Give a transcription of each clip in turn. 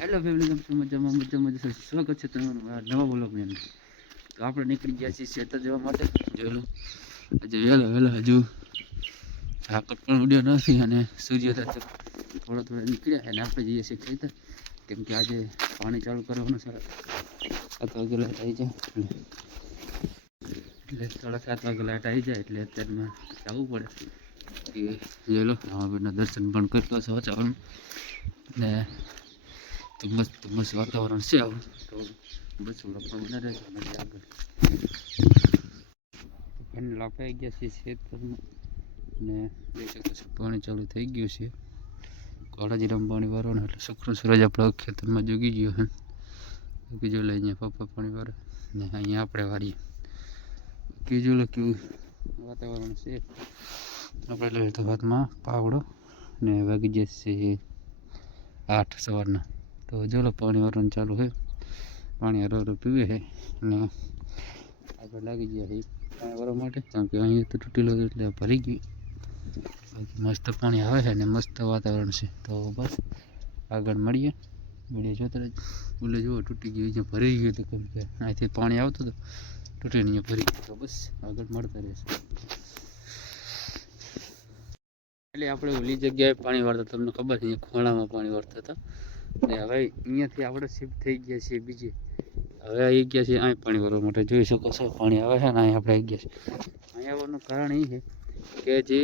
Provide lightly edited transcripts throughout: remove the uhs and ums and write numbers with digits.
Hello family, કેમ છો? મજામાં સ્વાગત છે તમારું નવા બ્લોગની અંદર. તો આપણે નીકળી ગયા છીએ ખેતર જવા માટે. જોઈ લો, હજુ વહેલા હજુ ઝાકળ પણ ઉડ્યો નથી અને સૂર્ય થોડા નીકળ્યા અને આપણે જઈએ છીએ ખેતર, કેમ કે આજે પાણી ચાલુ કરવાનું છે. 7 વાગે લાઈટ આવી જાય એટલે 7:30 વાગે લાઈટ આવી જાય એટલે અત્યારમાં જવું પડે. જોઈ લો, રામાપીરના દર્શન પણ કરતો છો ચાલુ ને મસ્ત વાતાવરણ છે આવું. તો બસ બને રહેશે મજા આગળ. ફાઇનલ આપણે આવી ગયા છીએ ખેતરમાં ને જોઈ શકો છો પાણી ચાલુ થઈ ગયું છે. કાળાજીરામ પાણી વાળવાનું એટલે શુક્ર સૂરજ આપણા ખેતરમાં જોગી ગયો છે. બીજું લઈ અહીંયા પપ્પા પાણી વાળે ને અહીંયા આપણે વારીએ. બીજું કેવું વાતાવરણ છે. આપણે લઈએ તો હાથમાં પાવડો ને વાગી જશે 8 સવારના. તો જો પાણી વાળવાનું ચાલુ છે. પાણી હરો પીવે છે અને આપણે લાગી ગયા છે પાણી વાળવા માટે, કેમ કે અહીંયા તો તૂટેલું હતું એટલે ભરી ગયું. મસ્ત પાણી આવે છે અને મસ્ત વાતાવરણ છે. તો બસ આગળ મળીએ. વિડીયો જોતા રહેજો. બોલે જુઓ તૂટી ગયું, અહીંયા ભરી ગયું હતું, કેમ કે અહીંથી પાણી આવતું હતું, તૂટીને અહીંયા ભરી ગયું. તો બસ આગળ મળતા રહેશે. એટલે આપણે ઓલી જગ્યાએ પાણી વાળતા, તમને ખબર છે, અહીંયા ખોણામાં પાણી વાળતા હતા ને હવે અહીંયાથી આપણે શિફ્ટ થઈ ગયા છીએ બીજે. હવે આવી ગયા છીએ અહીં પાણી વાળવા માટે. જોઈ શકો છો પાણી આવે છે ને અહીં આપણે આવી ગયા છીએ. અહીં આવવાનું કારણ એ છે કે જે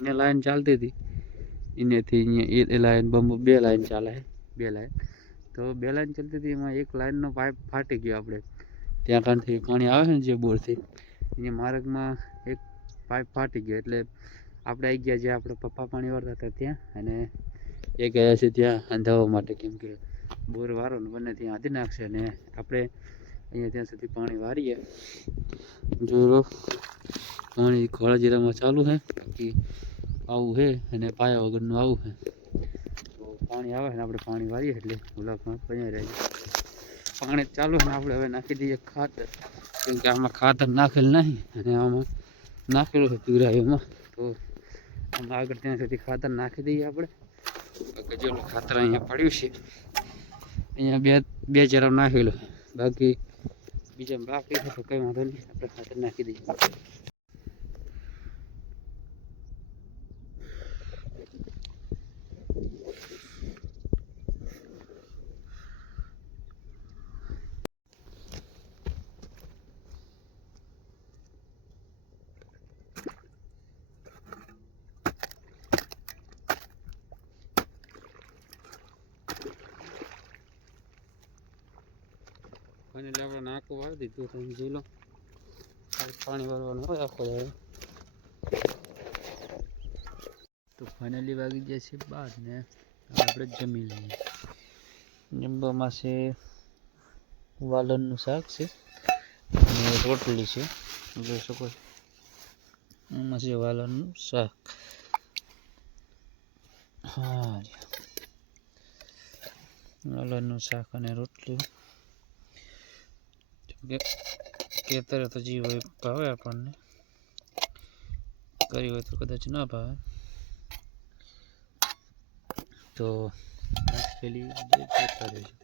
એને લાઈન ચાલતી હતી એનેથી અહીંયા એ લાઈન બે લાઈન ચાલે છે. બે લાઈન ચાલતી હતી, એમાં એક લાઈનનો પાઇપ ફાટી ગયો. આપણે ત્યાં કારણથી પાણી આવે છે ને જે બોરથી, અહીંયા માર્ગમાં એક પાઇપ ફાટી ગયો એટલે આપણે આવી ગયા જ્યાં આપણે પપ્પા પાણી વાળતા હતા ત્યાં, અને એ ગયા છે ત્યાં અંધાવા માટે, કેમ કે બોર વારો ને બંને ત્યાં આધી નાખશે અને આપણે અહીંયા ત્યાં સુધી પાણી વારીએ. જો પાણી ખોળાજીરામાં ચાલુ છે, બાકી આવું છે અને પાયા વગરનું આવું છે. તો પાણી આવે ને આપણે પાણી વારીએ એટલે ગુલાબમાં પૈયા રહે છે. પાણી ચાલુ છે ને આપણે હવે નાખી દઈએ ખાતર, કેમ કે આમાં ખાતર નાખેલ નહીં અને આમાં નાખેલું છે પીવરાયુંમાં. તો આમાં આગળ ત્યાં સુધી ખાતર નાખી દઈએ આપણે. બાકી જો ખાતર અહીંયા પડ્યું છે, અહીંયા બે જરા નાખેલું છે, બાકી બીજા બાકી છે તો કંઈ વાંધો નહીં, આપણે ખાતર નાખી દઈએ. એટલે આપણે નાખું વાળી દીધું. તમે જોઈ લો, પાણી વાળવાનું હોય આખો દાડો. તો ફાઇનલી વાગી જાય છે 12 ને આપણે જમી લઈએ. જમવામાં છે વાલણનું શાક છે અને રોટલી છે. જોઈ શકો છો એમાં છે વાલણનું શાક. હા, વાલણનું શાક અને રોટલી. કેતરે તો જી હોય ભાવે આપણને, કરી હોય તો કદાચ ના ભાવે. તો પેલી જોતા રહેજો.